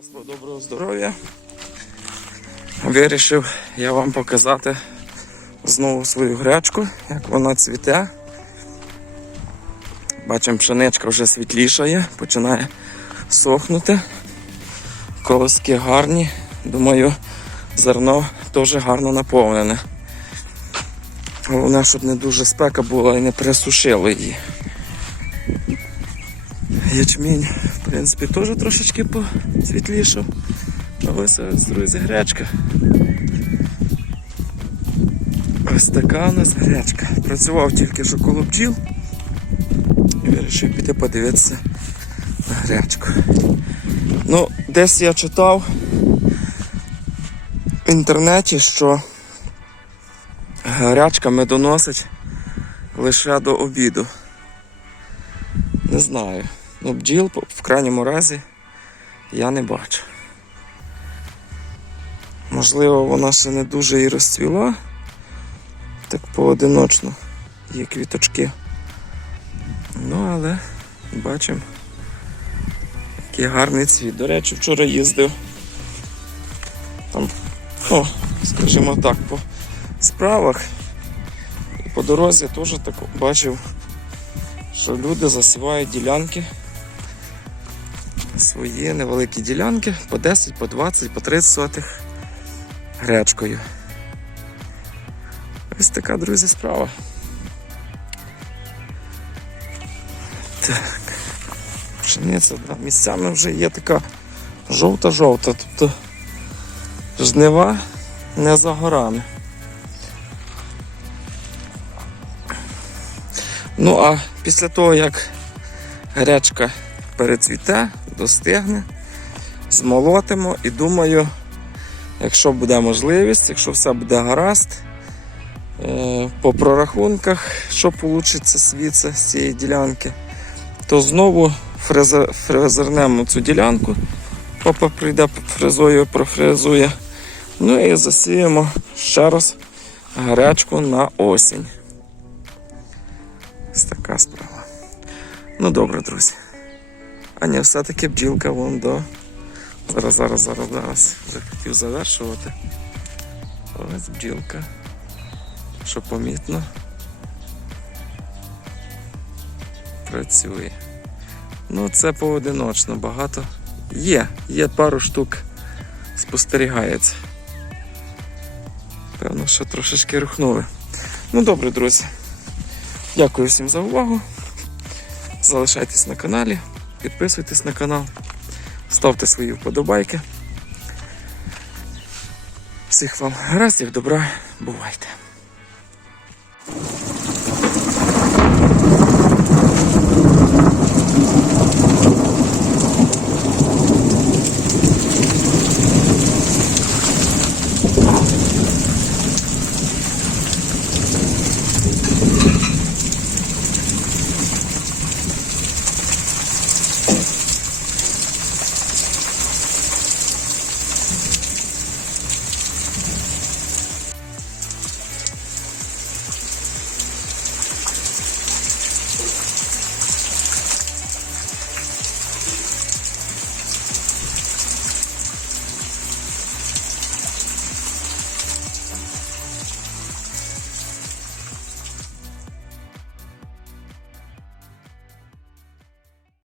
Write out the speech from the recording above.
Товариство доброго здоров'я. Вирішив я вам показати знову свою гречку, як вона цвіте. Бачимо, пшеничка вже світлішає, починає сохнути. Колоски гарні. Думаю, зерно теж гарно наповнене. Головне, щоб не дуже спека була і не пересушило її. Ячмінь, в принципі, теж трошечки посвітлішав. А ось, друзі, гречка. Ось така у нас гречка. Працював тільки що коло бджіл. І вирішив піти подивитися на гречку. Ну, десь я читав в інтернеті, що гречка медоносить лише до обіду. Не знаю. Ну, бджіл в крайньому разі я не бачу. Можливо, вона ще не дуже і розцвіла. Так поодиночно є квіточки. Ну, але бачимо, який гарний цвіт. До речі, вчора їздив там, ну, скажімо так, по справах. І по дорозі теж так бачив що люди засівають ділянки. Свої невеликі ділянки по 10, по 20, по 30 сотих гречкою. Ось така, друзі, справа. Так. Пшениця місцями вже є така жовта-жовта, тобто жнива не за горами. Ну а після того, як гречка перецвіте, достигне, змолотимо і думаю, якщо буде можливість, якщо все буде гаразд, е, по прорахунках, що вийде звідси з цієї ділянки, то знову фрезернемо цю ділянку, папа прийде фрезою, профрезує. Ну і засіємо ще раз гречку на осінь. Ось така справа. Ну добре, друзі. А ні, все-таки бджілка вон до. Зараз, зараз, зараз, зараз. Вже хотів завершувати. Ось бджілка. Що помітно. Працює. Ну, це поодиночно, багато. Є, є пару штук спостерігається. Певно, що трошечки рухнули. Ну добре, друзі. Дякую всім за увагу. Залишайтесь на каналі, підписуйтесь на канал, ставте свої вподобайки. Всіх вам гараздів, добра, бувайте!